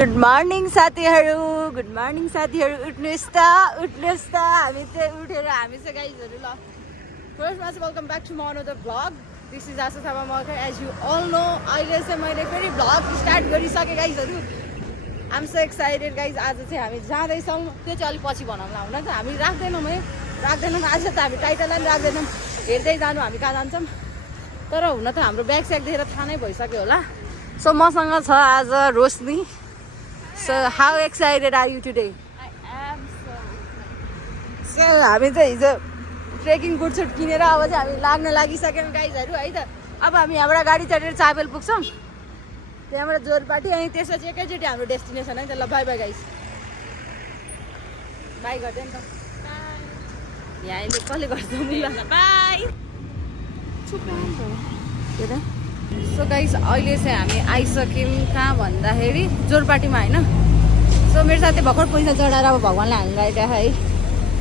Good morning साथीहरू उठ्नुहोस् त हामी चाहिँ उठेर हामी चाहिँ गाइजहरू ल फर्स्टमा चाहिँ welcome back to my another vlog this is Asha Thapa Magar as you all know अहिले चाहिँ मैले फेरि भ्लग स्टार्ट गरिसकेँ गाइजहरू आइएम सो एक्साइटेड गाइज आज चाहिँ हामी जाँदैछौँ त्यो चाहिँ अलिक पछि भनौँला हुन त हामी राख्दैनौँ आज त हामी टाइटललाई पनि राख्दैनौँ हेर्दै जानु हामी कहाँ जान्छौँ तर हुन त हाम्रो ब्याग स्याग देखेर थाहा नै भइसक्यो होला सो मसँग छ आज रोशनी So how excited are you today? I am so excited. So हामी चाहिँ हिजो ट्रेकिङ बुट सुट किनेर अब चाहिँ हामी लाग्न लागिसक्यौँ गाइजहरू है त अब हामी यहाँबाट गाडी चढेर चापेल पुग्छौँ त्यहाँबाट जोरपाटी अनि त्यसपछि एकैचोटि हाम्रो डेस्टिनेसन है त ल बाई बाई गाइस बाई गर्दै नि त यहाँ अहिले कसले गर्छ नि ल Bye. सो गाइस अहिले चाहिँ हामी आइसक्यौँ कहाँ भन्दाखेरि जोरपाटीमा होइन सो मेरो साथी भर्खर पैसा चढाएर अब भगवान्लाई हाल्नु लागेका है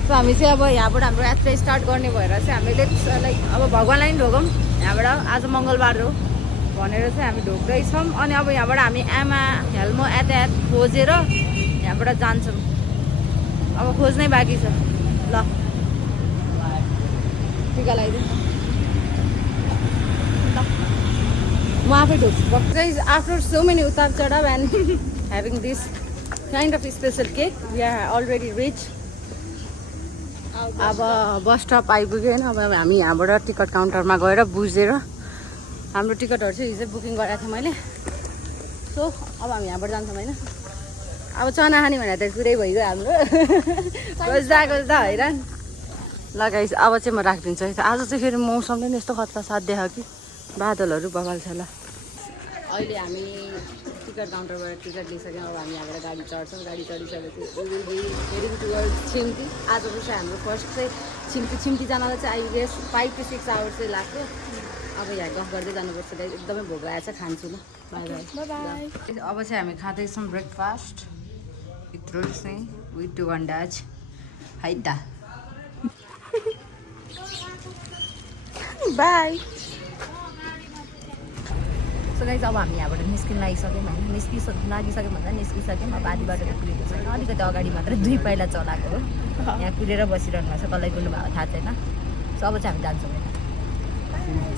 सो हामी चाहिँ अब यहाँबाट हाम्रो यात्रा स्टार्ट गर्ने भएर चाहिँ हामीले लाइक अब भगवान्लाई पनि ढोगौँ यहाँबाट आज मङ्गलबार हो भनेर चाहिँ हामी ढोग्दैछौँ अनि अब यहाँबाट हामी आमा हेल्मो यातायात खोजेर यहाँबाट जान्छौँ अब खोज्नै बाँकी छ ल टिका लगाइदिउँ म आफै ढोग्छु आफ्टर सो मेनी उतार चढाव and having this kind of special cake we are already reach अब बस स्टप आइपुग्यो होइन अब हामी यहाँबाट टिकट काउन्टरमा गएर बुझेर हाम्रो टिकटहरू चाहिँ हिजो बुकिङ गराएको थिएँ मैले सो अब हामी यहाँबाट जान्छौँ होइन अब चना खाने भनेर त पुरै भइगयो हाम्रो खोज्दा खोज्दा हैरान लगाइस अब चाहिँ म राखिदिन्छु है आज चाहिँ फेरि मौसमले नि यस्तो खतरा साथ देखायो कि बादलहरू बगाल्छ ल अहिले हामी टिकट काउन्टरबाट टिकट लिइसक्यौँ अब हामी यहाँबाट गाडी चढ्छौँ गाडी चढिसकेपछि हेरिङ टुवर्ड छिम्ती आजको चाहिँ हाम्रो फर्स्ट चाहिँ छिम्ती जानलाई चाहिँ आई गेस 5 to 6 आवर्स चाहिँ लाग्थ्यो अब यहाँ गफ गर्दै जानुपर्छ गाइस एकदमै भोक लागेको छ खान्छु ल बाई बाई अब चाहिँ हामी खाँदैछौँ ब्रेकफास्ट विथ चाहिँ विथ 2 अन्डाज है त बाई सो गाइस अब हामी यहाँबाट निस्किन लागिसक्यौँ होइन लागिसक्यौँ भन्दा निस्किसक्यौँ अब आधी बाटो पुगेको छैन अलिकति अगाडि मात्र 2 पाइला चलाएको हो यहाँ कुरेर बसिरहनु भएको छ कसलाई कुर्नु भएको थाहा छैन सो अब चाहिँ हामी जान्छौँ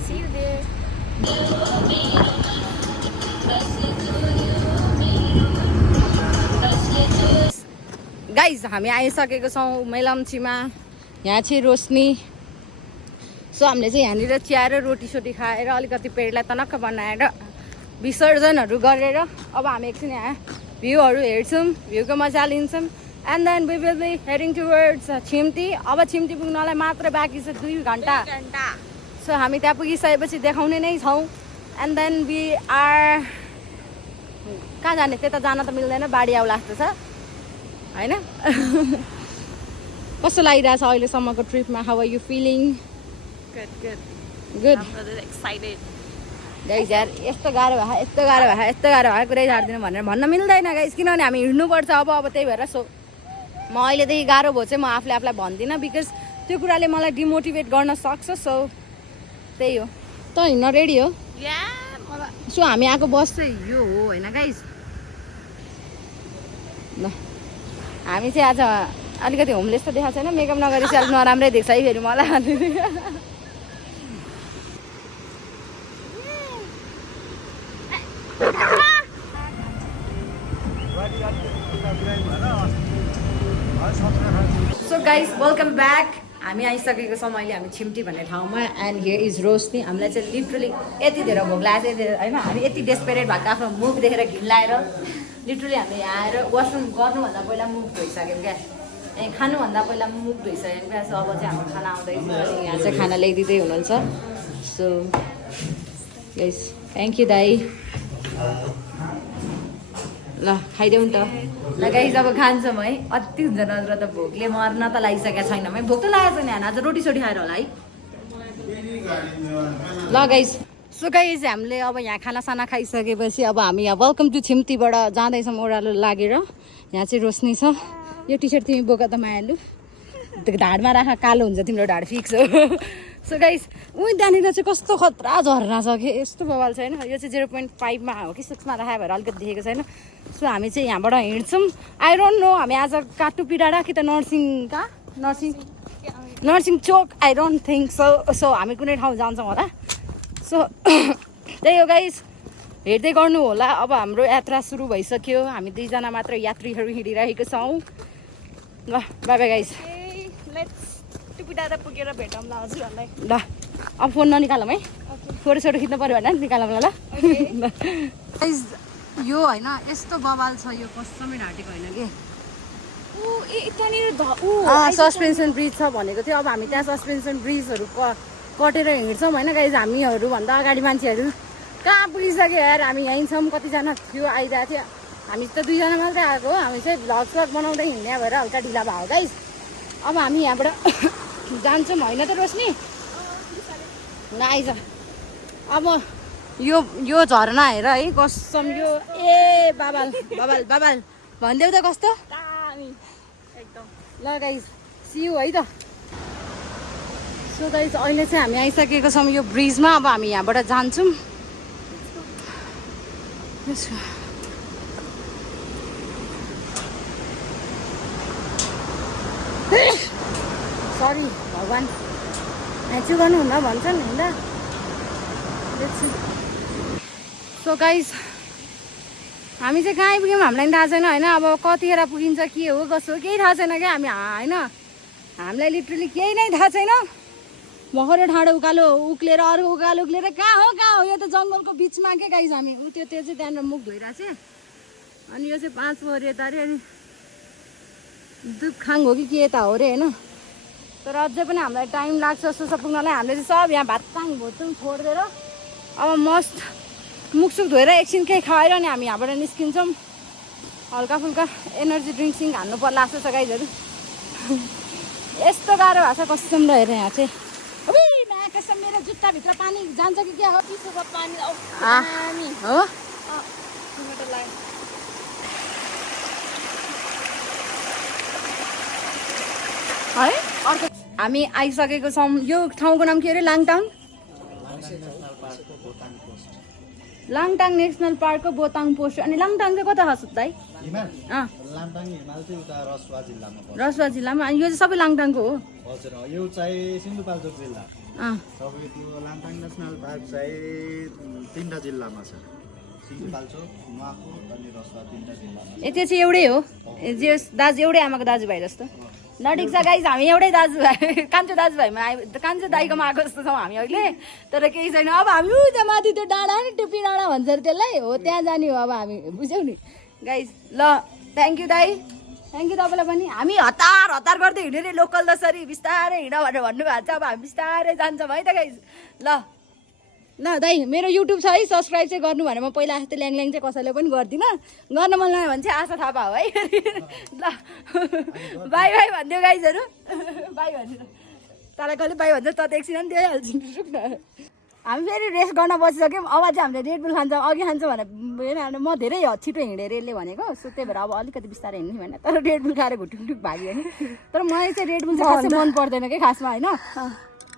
See you there. गाइस हामी आइसकेको छौँ मैलम्चीमा यहाँ चाहिँ रोशनी सो हामीले चाहिँ यहाँनिर चिया र रोटी सोटी खाएर अलिकति पेटलाई तनक्क बनाएर विसर्जनहरू गरेर अब हामी एकछिन यहाँ भ्यूहरू हेर्छौँ भ्यूको मजा लिन्छौँ and then we will be heading towards Chhimti अब छिम्ती पुग्नलाई मात्र बाँकी छ 2 घन्टा सो हामी त्यहाँ पुगिसकेपछि देखाउने नै छौँ एन्ड देन वी आर कहाँ जाने त्यता जान त मिल्दैन बाढी आउला जस्तो छ होइन कस्तो लागिरहेछ अहिलेसम्मको ट्रिपमा how are you feeling Good. Good I'm really excited. Guys यार यस्तो गाह्रो भयो कुरै झार्दिनँ भनेर भन्न मिल्दैन गाइस किनभने हामी हिँड्नुपर्छ अब त्यही भएर सो म अहिलेदेखि गाह्रो भयो चाहिँ म आफूलाई भन्दिनँ बिकज त्यो कुराले मलाई डिमोटिभेट गर्न सक्छ सो त्यही हो त हिँड्न रेडी हो Yeah. सो हामी आएको बस चाहिँ यो हो होइन गाइस ल हामी चाहिँ आज अलिकति होमलेस त देखाएको छैन मेकअप नगरेपछि अलिक नराम्रै देख्छ है फेरि मलाई सो गाइस वेलकम ब्याक हामी आइसकेको छौँ अहिले हामी छिम्टी भन्ने ठाउँमा एन्ड हियर इज रोशनी हामीलाई चाहिँ लिटरली यति धेरै भोक लागेको छ होइन हामी यति डेस्पेरेट भएको आफ्नो मुख देखेर घिन लाएर लिटरली हामी आएर वासरुम गर्नुभन्दा पहिला मुख धोइसक्यौँ क्या ए खानुभन्दा पहिला मुख धोइसक्यौँ क्या सो अब चाहिँ हाम्रो खाना आउँदैछ यहाँ चाहिँ खाना ल्याइदिँदै हुनुहुन्छ सो गाइस थ्याङ्क यू दाई ल खाइदेऊ नि त ल गाइस अब खान्छौँ है अति हुन्छ नत्र त भोकले मर्न त लागिसकेको छैन है भोक त लागेको छैन आज रोटी सोटी खाएर होला है ल गाइस सो गाइस हामीले अब यहाँ खानासाना खाइसकेपछि अब हामी यहाँ वेलकम टु छिम्तीबाट जाँदैछौँ ओह्रालो लागेर यहाँ चाहिँ रोशनी छ यो टी सर्ट तिमी बोक त मायालु ढाडमा राख कालो हुन्छ तिम्रो ढाड फिक्स हो सो गाइस उही त्यहाँनिर चाहिँ कस्तो खतरा झर्ना छ कि यस्तो बवाल छैन यो चाहिँ 0.5मा हो कि 6मा राखेको भएर अलिकति देखेको छैन सो हामी चाहिँ यहाँबाट हिँड्छौँ आई डोन्ट नो हामी आज काटुपी डाँडा कि त नर्सिङ चोक आई डोन्ट थिङ्क सो हामी कुनै ठाउँ जान्छौँ होला सो त्यही हो गाइस हेर्दै गर्नु होला अब हाम्रो यात्रा सुरु भइसक्यो हामी 2जना मात्र यात्रीहरू हिँडिरहेको छौँ ल बाई बाई गाइस Let's टुपी डाँडा पुगेर भेटौँला हजुरहरूलाई ल अब फोन ननिकालौँ है फोटोसोटो खिच्नु पऱ्यो भने निकालौँ ल गाइस यो होइन यस्तो बवाल छ यो कसमै ढाँटेको होइन कि त्यहाँनिर सस्पेन्सन ब्रिज छ भनेको थियो अब हामी त्यहाँ सस्पेन्सन ब्रिजहरू कटेर हिँड्छौँ होइन गाइस हामीहरूभन्दा अगाडि मान्छेहरू कहाँ पुगिसक्यो यार हामी यहीँ छौँ कतिजना थियो आइरहेको थियो हामी त 2जना मात्रै आएको हो हामी चाहिँ भ्लग स्लग बनाउँदै हिँड्ने भएर हल्का ढिला भयो गाइस अब हामी यहाँबाट जान्छौँ होइन त रोशनी आइज अब यो झरना हेर है कसम यो ए बाबाल बाबाल बाबाल भनिदेऊ त कस्तो एकदम ल गाइस सियु है त सो गाइस अहिले चाहिँ हामी आइसकेको छौँ यो ब्रिजमा अब हामी यहाँबाट जान्छौँ सरी भगवान् ह्याचु गर्नुहुन्न भन्छन् होइन सो गाइस हामी चाहिँ कहाँ आइपुग्यौँ हामीलाई पनि थाहा छैन होइन अब कतिखेर पुगिन्छ के हो कसो हो केही थाहा छैन क्या हामी होइन हामीलाई लिटरली केही नै थाहा छैन भर्खरै ढाँडो उकालो उक्लेर अरू उकालो उक्लेर कहाँ हो यो त जङ्गलको बिचमा के गाइस हामी त्यो चाहिँ त्यहाँनिर मुख धोइरहेको छ अनि यो चाहिँ 5 पोखरी यता अरे अनि दुपखाङ हो कि के यता हो अरे होइन तर अझै पनि हामीलाई टाइम लाग्छ सोसा पुग्नलाई हामीले चाहिँ सब यहाँ भातताङ भोतुङ छोडिदिएर अब मस्त मुखसुख धोएर एकछिन केही खाएर अनि हामी यहाँबाट निस्किन्छौँ हल्का फुल्का एनर्जी ड्रिङ्क सिङ हान्नु पर्ला जस्तो छ गाइजहरू यस्तो गाह्रो भएको छ कसम रहेर यहाँ चाहिँ कसम मेरो जुत्ताभित्र पानी जान्छ कि क्या हो चिसोको पानी हो है अर्को हामी आइसकेको छौँ यो ठाउँको नाम के अरे लाङटाङ नेसनल पार्कको बोताङ पोस्ट अनि लाङटाङ चाहिँ कता छ दाइ रसुवा जिल्लामा अनि यो चाहिँ सबै लाङटाङको हो हजुर यो चाहिँ सिन्धुपाल्चोक जिल्ला तपाईँको लाङटाङ नेसनल पार्क चाहिँ 3वटा जिल्लामा छ सिन्धुपाल्चोक नुवाकोट अनि रसुवा 3वटा जिल्लामा त्यो चाहिँ एउटै हो जे एउटै आमाको दाजुभाइ जस्तो ल ठिक छ गाइस हामी एउटै दाजुभाइ कान्छो दाजुभाइमा कान्छो दाइकोमा आएको जस्तो छौँ हामी अहिले तर केही छैन अब हामी त्यहाँ माथि त्यो डाँडा नि टुप्पी डाँडा भन्छ अरे त्यसलाई हो त्यहाँ जाने हो अब हामी बुझ्यौ नि गाइस ल थ्याङ्क यू दाइ थ्याङ्क यू तपाईँलाई पनि हामी हतार गर्दै हिँड्यो नि लोकल दसरी बिस्तारै हिँड भनेर भन्नुभएको छ अब हामी बिस्तारै जान्छौँ है त गाइस ल दाइ मेरो युट्युब छ है सब्सक्राइब चाहिँ गर्नु भने म पहिला जस्तै ल्याङ चाहिँ कसैले पनि गर्दिनँ गर्न मन लाग्यो भने चाहिँ आशा थापा हो है ल बाई बाई भनिदियो गाइजहरू बाई भनिदिनु तँलाई कहिले बाई भन्छ त एकछिन पनि दिइहाल्छु न हामी फेरि रेस्ट गर्न बसिसक्यौँ अब चाहिँ हामीले रेडबुल खान्छौँ अघि खान्छौँ भने म धेरै छिटो हिँडेँ रेलले भनेको सो त्यही भएर अब अलिकति बिस्तारै हिँड्ने भने तर रेडबुल खाएर घुटुक भाग्यो नि तर मलाई चाहिँ रेडबुल चाहिँ खासै मन पर्दैन कि खासमा होइन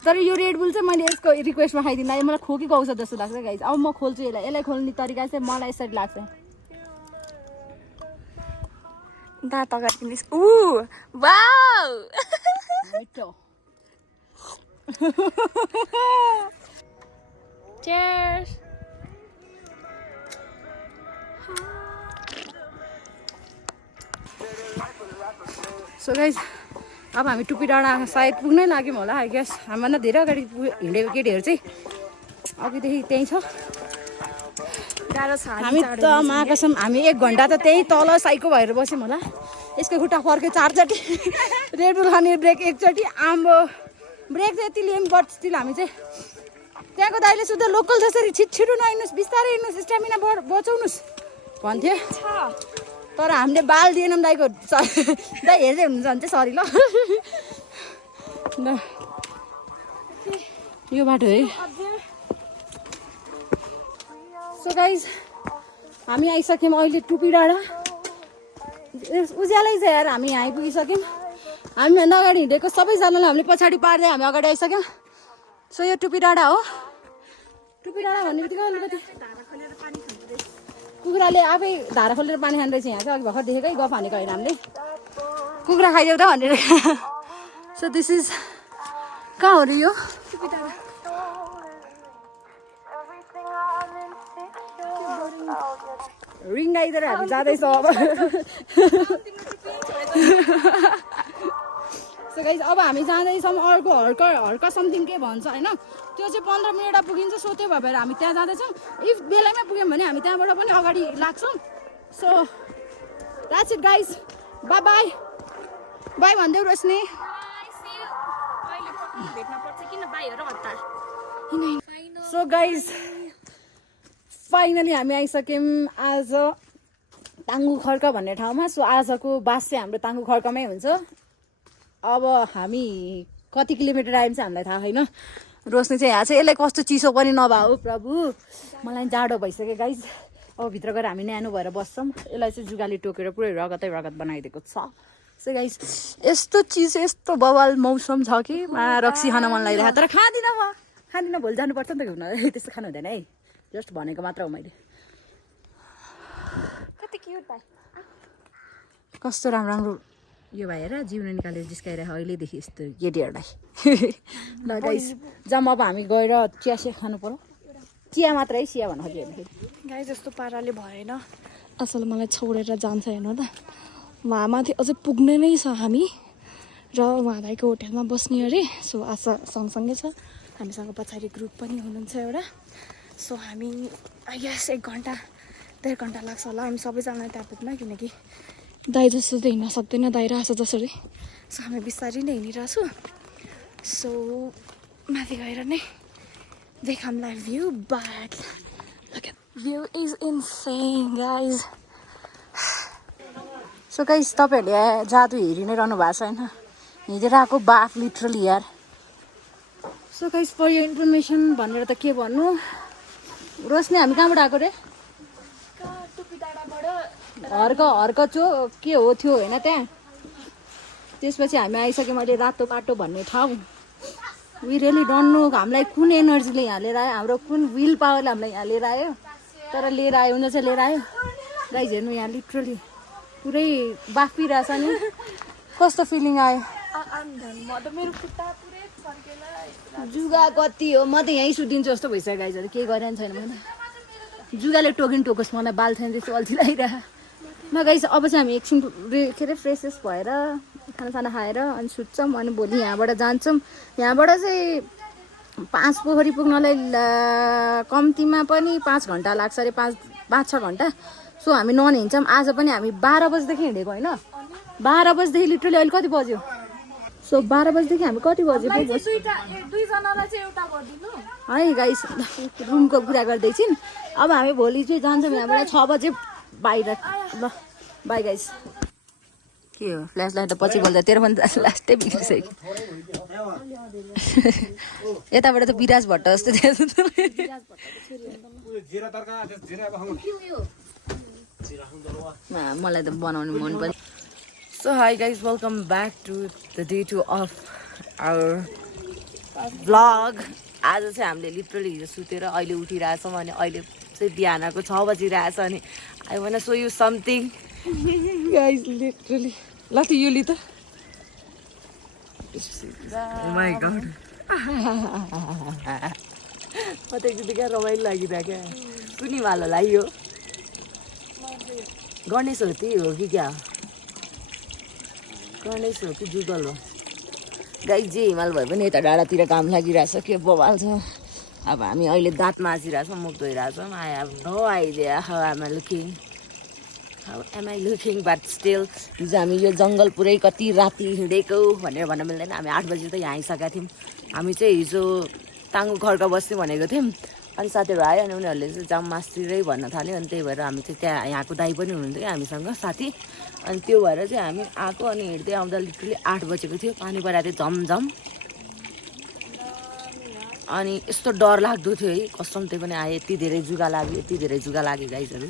तर यो रेडबुल चाहिँ मैले यसको रिक्वेस्टमा खाइदिँदा मलाई खोकी गउँछ जस्तो लाग्छ गाइस अब म खोल्छु यसलाई खोल्ने तरिका चाहिँ मलाई यसरी लाग्छ दाँत अगाडि निस् वाउ मिठो Cheers. सो गाइस अब हामी टुप्पी डाँडा सायद पुग्नै लाग्यौँ होला आई गेस हामीभन्दा धेरै अगाडि हिँडेको केटीहरू चाहिँ अघिदेखि त्यहीँ छ गाह्रो छ हामी त महाकसम हामी 1 घन्टा त त्यहीँ तल साइको भएर बस्यौँ होला यसको खुट्टा फर्क्यो 4 चोटि रेडबुल खाने ब्रेक 1 चोटि आम्बो ब्रेक चाहिँ यति लियौँ बट स्टिल हामी चाहिँ त्यहाँको दाइले सुधा लोकल जसरी छिटो नहिँड्नुहोस् बिस्तारै हिँड्नुहोस् स्ट्यामिना बचाउनुहोस् भन्थ्यो तर हामीले बाल दिएनौँ दाइको दाइ हेर्दै हुनुहुन्छ भने चाहिँ सरी ल यो बाटो है सो गाइस हामी आइसक्यौँ अहिले टुप्पी डाँडा उज्यालै छ यार हामी यहाँ आइपुगिसक्यौँ हामीभन्दा अगाडि हिँडेको सबैजनालाई हामीले पछाडि पार्दै हामी अगाडि आइसक्यौँ सो यो टुपी डाँडा हो टुपी डाँडा भन्ने बित्तिकै अलिकति कुखुराले आफै धारा खोलेर पानी खाने रहेछ यहाँ चाहिँ अघि भर्खर देखेकै गफ हानेको होइन हामीले कुखुरा खाइदेऊ त भनेर सो दिस इज कहाँ हो र यो रिङ आइदिएर हामी जाँदैछौँ अब सो गाइस अब हामी जाँदैछौँ अर्को हर्का समथिङ के भन्छ होइन त्यो चाहिँ 15 मिनटमा पुगिन्छ सो त्यो भएर हामी त्यहाँ जाँदैछौँ इफ बेलामै पुग्यौँ भने हामी त्यहाँबाट पनि अगाडि लाग्छौँ so that's it guys bye by by भन्दै रोस्ने सो गाइस फाइनली हामी आइसक्यौँ आज ताङ्गु खर्क भन्ने ठाउँमा सो आजको बास चाहिँ हाम्रो ताङ्गु खर्कमै हुन्छ अब हामी कति किलोमिटर आयौँ चाहिँ हामीलाई थाहा छैन रोस्ने चाहिँ यहाँ चाहिँ यसलाई कस्तो चिसो पनि नभए प्रभु मलाई जाडो भइसक्यो गाइज अब भित्र गएर हामी न्यानो भएर बस्छौँ यसलाई चाहिँ जुगाली टोकेर पुरै रगतै रगत बनाइदिएको छ सो गाइज यस्तो चिसो यस्तो बवाल मौसम छ कि रक्सी खान मन लागिरहेको तर खाँदिनँ भोलि जानुपर्छ नि त घुम्न त्यस्तो खानु हुँदैन है जस्ट भनेको मात्र हो मैले कस्तो राम्रो राम्रो यो भएर जिउन निकालेर जिस्काइरहेको अहिलेदेखि यस्तो केटीहरूलाई ल गाइस जाम अब हामी गएर चिया सिया खानु पर्यो चिया मात्र है चिया भन्नु खोजेँ गाइस जस्तो पाराले भएन असल मलाई छोडेर जान्छ हेर्नु त वहाँ माथि अझै पुग्ने नै छ हामी र उहाँ दाइको होटेलमा बस्ने अरे सो आशा सँगसँगै छ हामीसँग पछाडि ग्रुप पनि हुनुहुन्छ एउटा सो हामी आई गेस 1 घन्टा 1.5 घन्टा लाग्छ होला हामी सबैजना त्यहाँ पुग्न किनकि दाइ जस्तो त हिँड्न सक्दैन दाइ र आशा जसरी सो हामी बिस्तारै नै हिँडिरहेको छु सो माथि गएर नै देखाउँला view but view is insane guys so guys तपाईँहरूले जादु हेरि नै रहनु भएको छ होइन हिँडेर आएको बाफ लिटरली यार सो गाइस फर यो इन्फर्मेसन भनेर त के भन्नु रोस्ने हामी कहाँबाट आएको रे हर्क चो के हो थियो होइन त्यहाँ त्यसपछि हामी आइसक्यौँ अहिले रातो बाटो भन्ने ठाउँ वी रियली डोन्ट नो हामीलाई कुन एनर्जीले यहाँ लिएर आयो हाम्रो कुन विल पावरले हामीलाई यहाँ लिएर आयो तर लिएर आयो उनीहरू चाहिँ लिएर आयो गाइज हेर्नु यहाँ लिटरली पुरै बाफिरहेछ नि कस्तो फिलिङ आयो जुगा कति हो म त यहीँ सुतिन्छु जस्तो भइसक्यो गाइजहरू केही गरिरहनु छैन मैले जुगाले टोकोस् मलाई बाल छैन त्यस्तो अल्छी लागिरह न गाइस अब चाहिँ हामी एकछिन के अरे फ्रेसेस भएर खानासाना खाएर अनि सुत्छौँ अनि भोलि यहाँबाट जान्छौँ यहाँबाट चाहिँ 5 पोखरी पुग्नलाई कम्तीमा पनि 5 घन्टा लाग्छ अरे 5-6 घन्टा सो हामी नन हिँड्छौँ आज पनि हामी 12 बजीदेखि हिँडेको होइन 12 बजीदेखि लिटरली अहिले कति बज्यो सो 12 बजीदेखि हामी कति बजे है गाइस रुमको कुरा गर्दैछन् अब हामी भोलि चाहिँ जान्छौँ यहाँबाट 6 बजे बाहिर ल बाई गाइस के हो फ्ल्यास लाइट त पछि बोल्दा तेरो पनि लास्टै बिग्रिसक्यो यताबाट त विराज भट्ट जस्तो मलाई त बनाउनु मन पनि so hi guys welcome back to the day 2 of our vlog आज चाहिँ हामीले लिटरली हिजो सुतेर अहिले उठिरहेछौँ अनि अहिले चाहिँ बिहानको 6 बजिरहेछ अनि I one so you something guys literally ल त यो लि त माई गड म त एकचोटि क्या रमाइलो लागिरहेको क्या कुनीवालो लाग्यो गणेश हो त्यही हो कि क्या गणेश हो कि जुगल हो गाई जे हिमाल भए पनि यता डाँडातिर काम लागिरहेछ के बवाल छ अब हामी अहिले दाँत माझिरहेछौँ मुख धोइरहेछौँ I have no idea how am I looking but still हिजो हामी यो जङ्गल पुरै कति राति हिँडेको भनेर भन्न मिल्दैन हामी 8 बजी त यहाँ आइसकेका थियौँ हामी चाहिँ हिजो ताङ्गु खर्क बस्ने भनेको थियौँ अनि साथीहरू आयो अनि उनीहरूले चाहिँ जाममासतिरै भन्न थाल्यो अनि त्यही भएर हामी चाहिँ त्यहाँ यहाँको दाइ पनि हुनुहुन्थ्यो क्या हामीसँग साथी अनि त्यो भएर चाहिँ हामी आएको अनि हिँड्दै आउँदा लिटरली 8 बजेको थियो पानी परेको थियो झमझम अनि यस्तो डर लाग्दो थियो है कसम त्यही पनि आयो यति धेरै जुगा लाग्यो गाइजहरू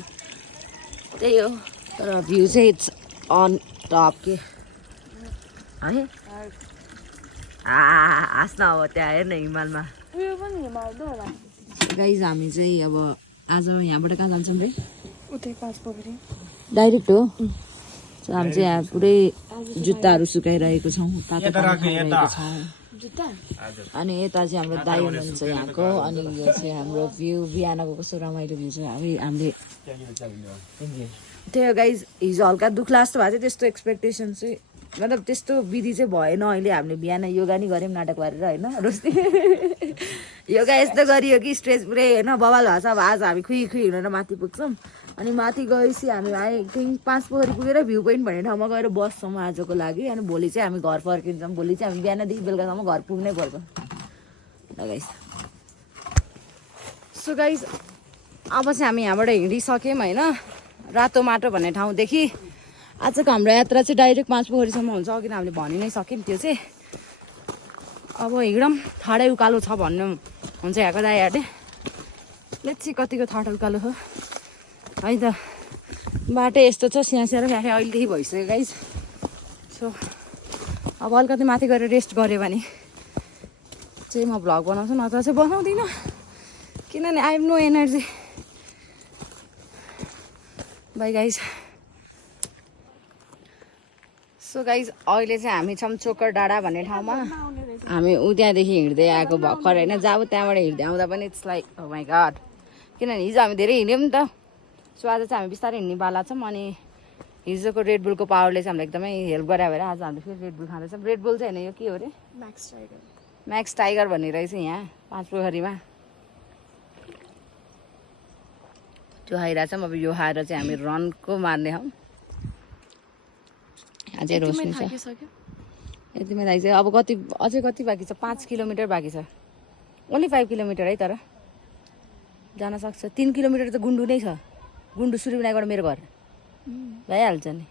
त्यही हो तर भ्यू चाहिँ इट्स अन टप के है हाँस्न अब त्यहाँ हेर्न हिमालमा उयो पनि हिमाल्दो होला गाइज हामी चाहिँ अब आज यहाँबाट कहाँ जान्छौँ रे उतै पाँच पोखरी डाइरेक्ट हो So, हामी चाहिँ यहाँ पुरै जुत्ताहरू सुकाइरहेको छौँ तातो पानी खाइरहेको छौँ जुत्ता अनि यता चाहिँ हाम्रो दाइ हुनुहुन्छ यहाँको अनि यो चाहिँ हाम्रो भ्यू बिहानको कस्तो रमाइलो भ्यू छ हामीले त्यही हो गाइज हिजो हल्का दुख्ला जस्तो भएको थियो त्यस्तो एक्सपेक्टेसन चाहिँ मतलब त्यस्तो विधि चाहिँ भएन अहिले हामीले बिहान योगा नि गऱ्यौँ नाटक गरेर होइन रोस्ती योगा यस्तो गरियो कि स्ट्रेस पुरै होइन बवाल भएको छ अब आज हामी खुइ हिँडेर माथि पुग्छौँ अनि माथि गएपछि हामी आई थिङ्क 5 पोखरी पुगेर भ्यू पोइन्ट भन्ने ठाउँमा गएर बस्छौँ आजको लागि अनि भोलि चाहिँ हामी घर फर्किन्छौँ भोलि चाहिँ हामी बिहानदेखि बेलुकासम्म घर पुग्नै पर्छ ल गाइस सो गाइस अब चाहिँ हामी यहाँबाट हिँडिसक्यौँ होइन रातो माटो भन्ने ठाउँदेखि आजको हाम्रो यात्रा चाहिँ डाइरेक्ट 5 पोखरीसम्म हुन्छ अघि हामीले भनि नै सक्यौँ त्यो चाहिँ अब हिँडौँ ठाडै उकालो छ भन्नु हुन्छ यहाँको दाइहरूले लेट्स कतिको ठाडो उकालो हो है त बाटो यस्तो छ स्याहार फ्याफे अहिलेदेखि भइसक्यो गाइज सो अब अलिकति माथि गएर रेस्ट गऱ्यो भने चाहिँ म भ्लग बनाउँछु नत्र चाहिँ बनाउँदिनँ किनभने I have no energy bye guys so guys अहिले चाहिँ हामी छौँ चोकर डाँडा भन्ने ठाउँमा हामी त्यहाँदेखि हिँड्दै आएको भर्खर होइन जब त्यहाँबाट हिँड्दै आउँदा पनि it's like oh my God किनभने हिजो हामी धेरै हिँड्यौँ नि त सो आज चाहिँ हामी बिस्तारै हिँड्ने बाला छौँ अनि हिजोको रेडबुलको पावरले चाहिँ हामीलाई एकदमै हेल्प गरायो भएर आज हामीले फेरि रेडबुल खाँदैछौँ रेडबुल चाहिँ होइन यो के हो अरे म्याक्स टाइगर भन्ने रहेछ यहाँ 5 पोखरीमा त्यो खाइरहेको छौँ अब यो खाएर चाहिँ हामी रनको मार्ने हौँ अझै रोस्नी छ यतिमै लाग्छ अब अझै कति बाँकी छ 5 किलोमिटर बाँकी छ ओन्ली 5 किलोमिटर है तर जान सक्छ 3 किलोमिटर त गुन्डु नै छ गुन्डु सुरुबिनाबाट मेरो घर भइहाल्छ नि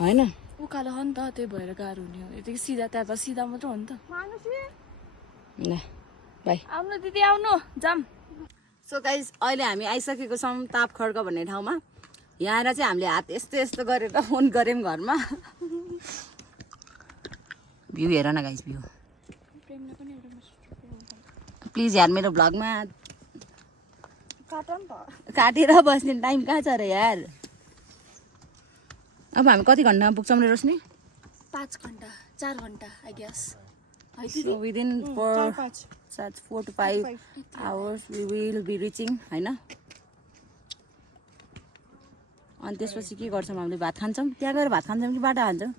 होइन उकालो हो नि त त्यही भएर गाह्रो हुने हो यतिकै सिधा त्यहाँ त सिधा मात्र हो नि त ल बाई आउनु दिदी आउनु जाम सो गाइज अहिले हामी आइसकेको छौँ ताप खड्क भन्ने ठाउँमा यहाँ आएर चाहिँ हामीले हात यस्तो यस्तो गरेर फोन गऱ्यौँ घरमा भ्यू हेर न गाइज भ्यू प्लिज यार मेरो भ्लगमा काटेर बस्ने टाइम कहाँ छ र यार अब हामी कति घन्टामा पुग्छौँ रे रोशनी 5 घन्टा 4 घन्टा I guess So within 4 to 5 hours we will be reaching होइन अनि त्यसपछि के गर्छौँ हामीले भात खान्छौँ त्यहाँ गएर भात खान्छौँ कि बाटो खान्छौँ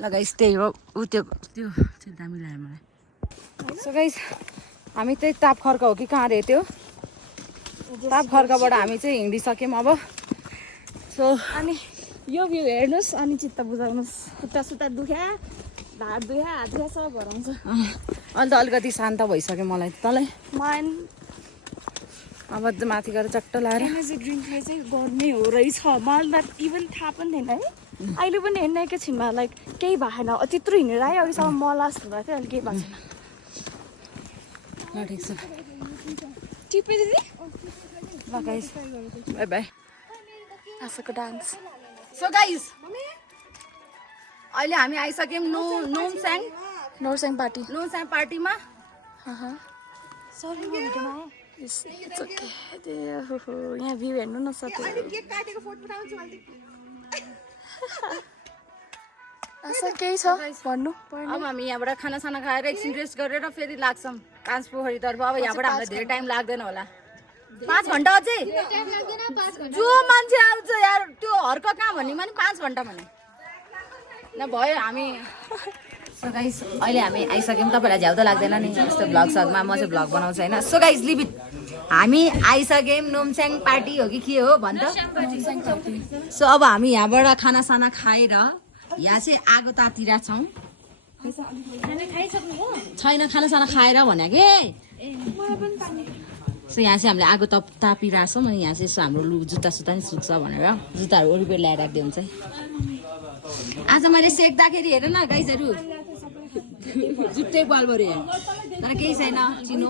ल गाइस त्यही हो त्यो चाहिँ दामी लाग्यो मलाई सो गाइस हामी त्यही ताप खर्क हो कि कहाँ रे त्यो ताप खर्कबाट हामी चाहिँ हिँडिसक्यौँ अब सो अनि यो भ्यू हेर्नुहोस् अनि चित्त बुझाउनुहोस् खुट्टा सुट्टा दुख्या ढाड दुख्या हात दुख्या सब भराउँछ अन्त अलिकति शान्त भइसक्यो मलाई तँलाई माइन अब चाहिँ माथि गएर चट्ट लाएर एनर्जी ड्रिङ्कले चाहिँ गर्ने हो रहेछ मलाई त इभन थाहा पनि थिएन है अहिले पनि हेर्न एकैछिनमा लाइक केही भएन त्यत्रो हिँडेर आयो अहिलेसम्म मलाई जस्तो भएको थियो अहिले केही भएको छैन ल ठिक छ टिपे दिदी ल गाइस बाई बाई आफूको डान्स सो गाइस अहिले हामी आइसक्यौँ नोरस्याङ पार्टी पार्टीमा सरी म भिडियोमा आएँ इट्स ओके यहाँ भ्यू हेर्नु न सबै केही छ भन्नु अब हामी यहाँबाट खानासाना खाएर एकछिन रेस्ट गरेर फेरि लाग्छौँ 5 पोखरीतर्फ अब यहाँबाट हामीलाई धेरै टाइम लाग्दैन होला 5 घन्टा अझै जो मान्छे आउँछ यार त्यो हर्क कहाँ भन्ने पनि 5 घन्टा भने न भयो हामी सो गाइस अहिले हामी आइसक्यौँ तपाईँलाई झ्याउ त लाग्दैन नि यस्तो भ्लग सगमा म चाहिँ भ्लग बनाउँछु होइन सो गाइस लिभ इट हामी आइसक्यौँ नोमस्याङ पार्टी हो कि के हो भन्छ सो अब हामी यहाँबाट खानासाना खाएर यहाँ चाहिँ आगो तातिरहेको छौँ छैन खानासाना खाएर भने कि सो यहाँ चाहिँ हामीले आगो तापिरहेको छौँ अनि यहाँ चाहिँ यसो हाम्रो जुत्ता सुत्ता नि सुक्छ भनेर जुत्ताहरू वरिपरि ल्याएर राखिदियो हुन्छ आज मैले सेक्दाखेरि हेर न गाइजहरू जुत्तै बल्बहरू तर केही छैन चिनो